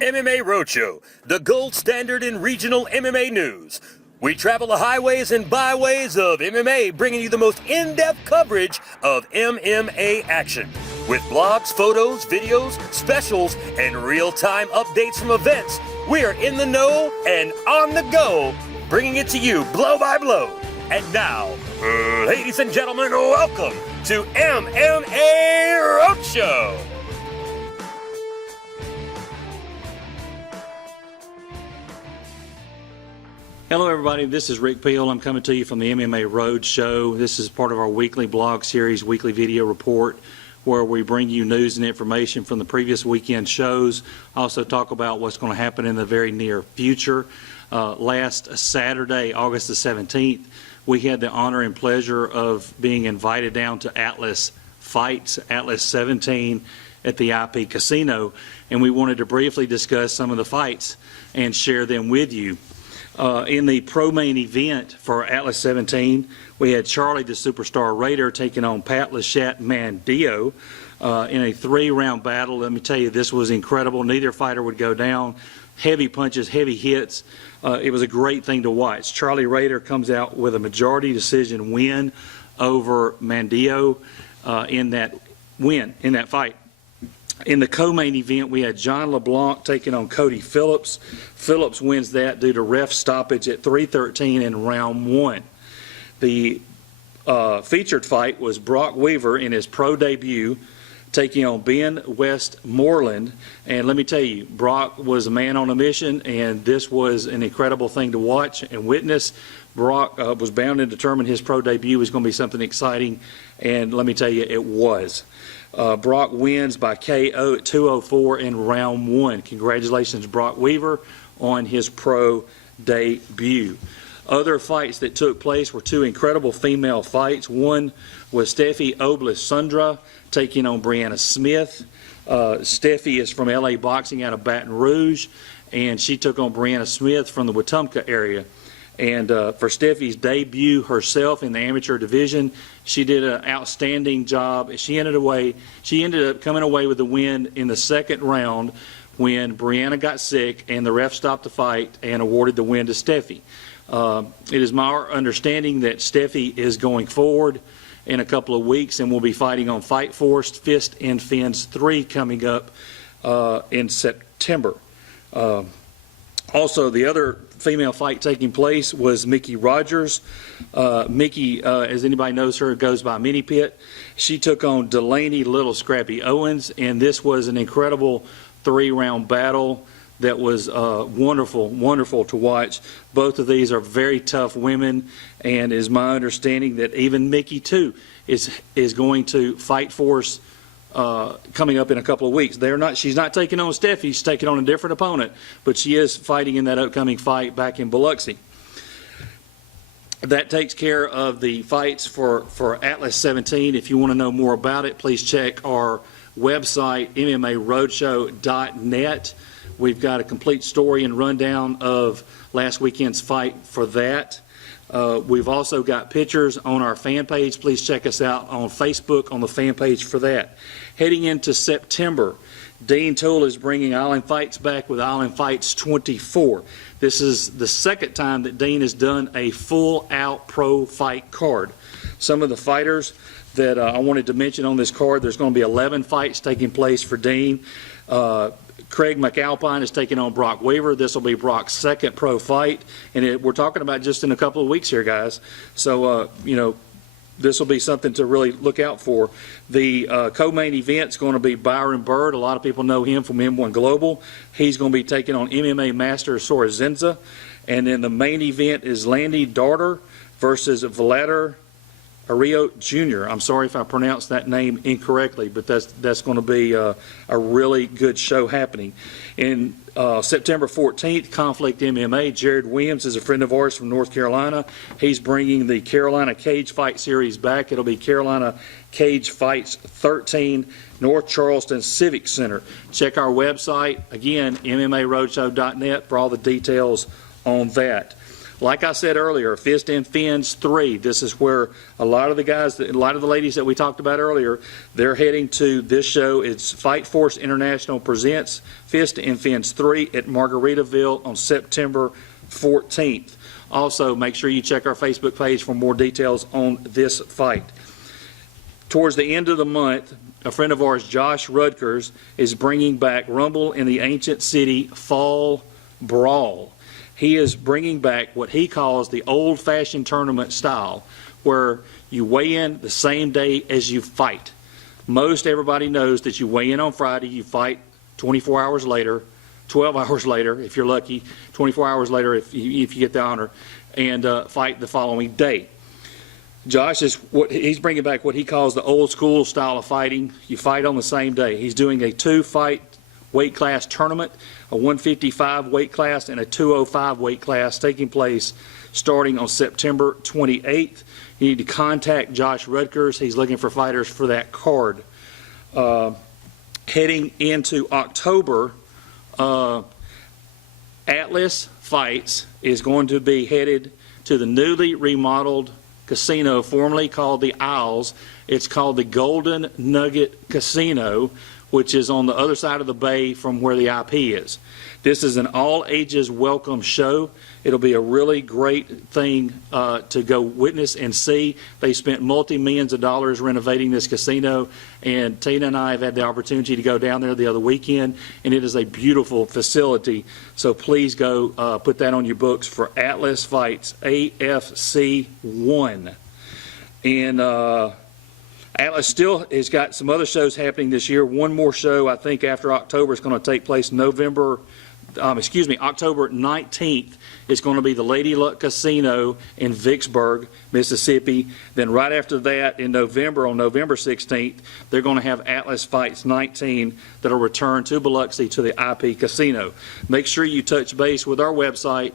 MMA Roadshow, the gold standard in regional MMA news. We travel the highways and byways of MMA, bringing you the most in-depth coverage of MMA action. With blogs, photos, videos, specials, and real-time updates from events, we are in the know and on the go, bringing it to you blow by blow. And now, ladies and gentlemen, welcome to MMA Roadshow. Hello everybody, this is Rick Peel. I'm coming to you from the MMA Roadshow. This is part of our weekly blog series, weekly video report, where we bring you news and information from the previous weekend shows. Also talk about what's going to happen in the very near future. Last Saturday, August the 17th, we had the honor and pleasure of being invited down to Atlas Fights, Atlas 17 at the IP Casino, and we wanted to briefly discuss some of the fights and share them with you. In the pro-main event for Atlas 17, we had Charlie the Superstar Raider taking on Pat Lachat Mandio in a 3-round battle. Let me tell you, this was incredible. Neither fighter would go down. Heavy punches, heavy hits. It was a great thing to watch. Charlie Raider comes out with a majority decision win over Mandio in that fight. In the co-main event, we had John LeBlanc taking on Cody Phillips. Phillips wins that due to ref stoppage at 3:13 in round 1. The featured fight was Brock Weaver in his pro debut taking on Ben Westmoreland. And let me tell you, Brock was a man on a mission, and this was an incredible thing to watch and witness. Brock was bound and determined his pro debut was going to be something exciting, and let me tell you, it was. Brock wins by KO at 2:04 in round 1. Congratulations, Brock Weaver, on his pro debut. Other fights that took place were 2 incredible female fights. One was Steffi Oblis-Sundra taking on Brianna Smith. Steffi is from LA Boxing out of Baton Rouge, and she took on Brianna Smith from the Wetumpka area. And for Steffi's debut herself in the amateur division, she did an outstanding job. She ended up coming away with the win in the second round when Brianna got sick and the ref stopped the fight and awarded the win to Steffi. It is my understanding that Steffi is going forward in a couple of weeks and will be fighting on Fight Force Fist and Fins 3 coming up in September. Also, the other female fight taking place was Mickey Rogers. Mickey, as anybody knows her, goes by Mini Pit. She took on Delaney Little Scrappy Owens, and this was an incredible 3-round battle that was wonderful to watch. Both of these are very tough women, and it is my understanding that even Mickey, too, is going to Fight Force coming up in a couple of weeks. She's not taking on Steffi, she's taking on a different opponent, but she is fighting in that upcoming fight back in Biloxi. That takes care of the fights for Atlas 17. If you want to know more about it, please check our website, MMARoadshow.net. We've got a complete story and rundown of last weekend's fight for that. We've also got pictures on our fan page. Please check us out on Facebook on the fan page for that. Heading into September, Dean Toole is bringing Island Fights back with Island Fights 24. This is the second time that Dean has done a full-out pro fight card. Some of the fighters that I wanted to mention on this card, there's going to be 11 fights taking place for Dean. Craig McAlpine is taking on Brock Weaver. This will be Brock's second pro fight, and we're talking about just in a couple of weeks here, guys. So, this will be something to really look out for. The co-main event is going to be Byron Bird. A lot of people know him from M1 Global. He's going to be taking on MMA Master Sorazenza. And then the main event is Landy Darter versus Vladimir Ario Jr. I'm sorry if I pronounced that name incorrectly, but that's going to be a really good show happening. In September 14th, Conflict MMA, Jared Williams is a friend of ours from North Carolina. He's bringing the Carolina Cage Fight Series back. It'll be Carolina Cage Fights 13, North Charleston Civic Center. Check our website, again, MMARoadshow.net, for all the details on that. Like I said earlier, Fist and Fins 3, this is where a lot of the guys, a lot of the ladies that we talked about earlier, they're heading to this show. It's Fight Force International presents Fist and Fins 3 at Margaritaville on September 14th. Also, make sure you check our Facebook page for more details on this fight. Towards the end of the month, a friend of ours, Josh Rutgers, is bringing back Rumble in the Ancient City Fall Brawl. He is bringing back what he calls the old-fashioned tournament style, where you weigh in the same day as you fight. Most everybody knows that you weigh in on Friday, you fight 24 hours later, 12 hours later, if you're lucky, 24 hours later if you get the honor, and fight the following day. Josh he's bringing back what he calls the old school style of fighting. You fight on the same day. He's doing a 2-fight weight class tournament, a 155 weight class and a 205 weight class taking place starting on September 28th. You need to contact Josh Rutgers. He's looking for fighters for that card. Heading into October, Atlas Fights is going to be headed to the newly remodeled casino, formerly called the Isles. It's called the Golden Nugget Casino, which is on the other side of the bay from where the IP is. This is an all-ages welcome show. It'll be a really great thing to go witness and see. They spent multi-millions of dollars renovating this casino, and Tina and I have had the opportunity to go down there the other weekend, and it is a beautiful facility. So please go put that on your books for Atlas Fights, AFC 1. And Atlas still has got some other shows happening this year. One more show, I think, after October is going to take place October 19th. It's going to be the Lady Luck Casino in Vicksburg, Mississippi. Then right after that, in November, on November 16th, they're going to have Atlas Fights 19 that will return to Biloxi to the IP Casino. Make sure you touch base with our website.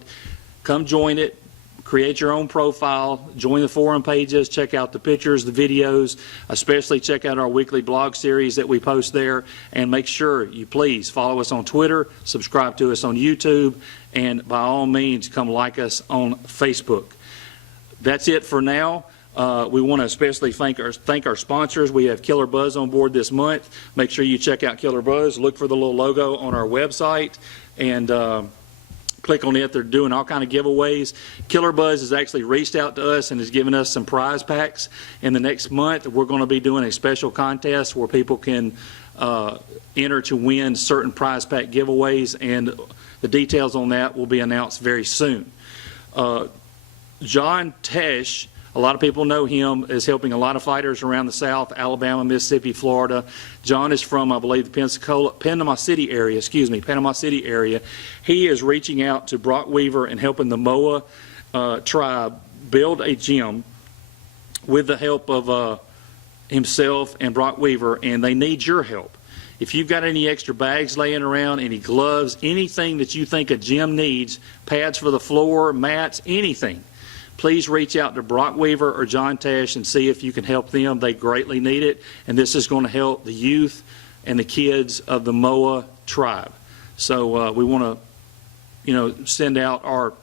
Come join it. Create your own profile, join the forum pages, check out the pictures, the videos, especially check out our weekly blog series that we post there, and make sure you please follow us on Twitter, subscribe to us on YouTube, and by all means come like us on Facebook. That's it for now. We want to especially thank our sponsors. We have Killer Buzz on board this month. Make sure you check out Killer Buzz. Look for the little logo on our website, and click on it. They're doing all kind of giveaways. Killer Buzz has actually reached out to us and has given us some prize packs. In the next month, we're going to be doing a special contest where people can enter to win certain prize pack giveaways, and the details on that will be announced very soon. John Tesh, a lot of people know him as helping a lot of fighters around the South, Alabama, Mississippi, Florida. John is from, I believe, the Panama City area. He is reaching out to Brock Weaver and helping the Moa tribe build a gym with the help of himself and Brock Weaver, and they need your help. If you've got any extra bags laying around, any gloves, anything that you think a gym needs, pads for the floor, mats, anything, please reach out to Brock Weaver or John Tesh and see if you can help them. They greatly need it, and this is going to help the youth and the kids of the Moa tribe. So we want to, send out our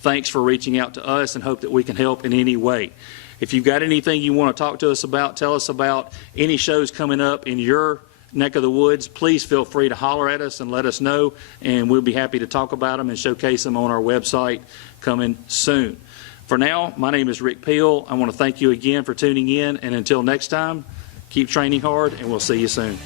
thanks for reaching out to us and hope that we can help in any way. If you've got anything you want to talk to us about, tell us about any shows coming up in your neck of the woods, please feel free to holler at us and let us know, and we'll be happy to talk about them and showcase them on our website coming soon. For now, my name is Rick Peel. I want to thank you again for tuning in, and until next time, keep training hard, and we'll see you soon.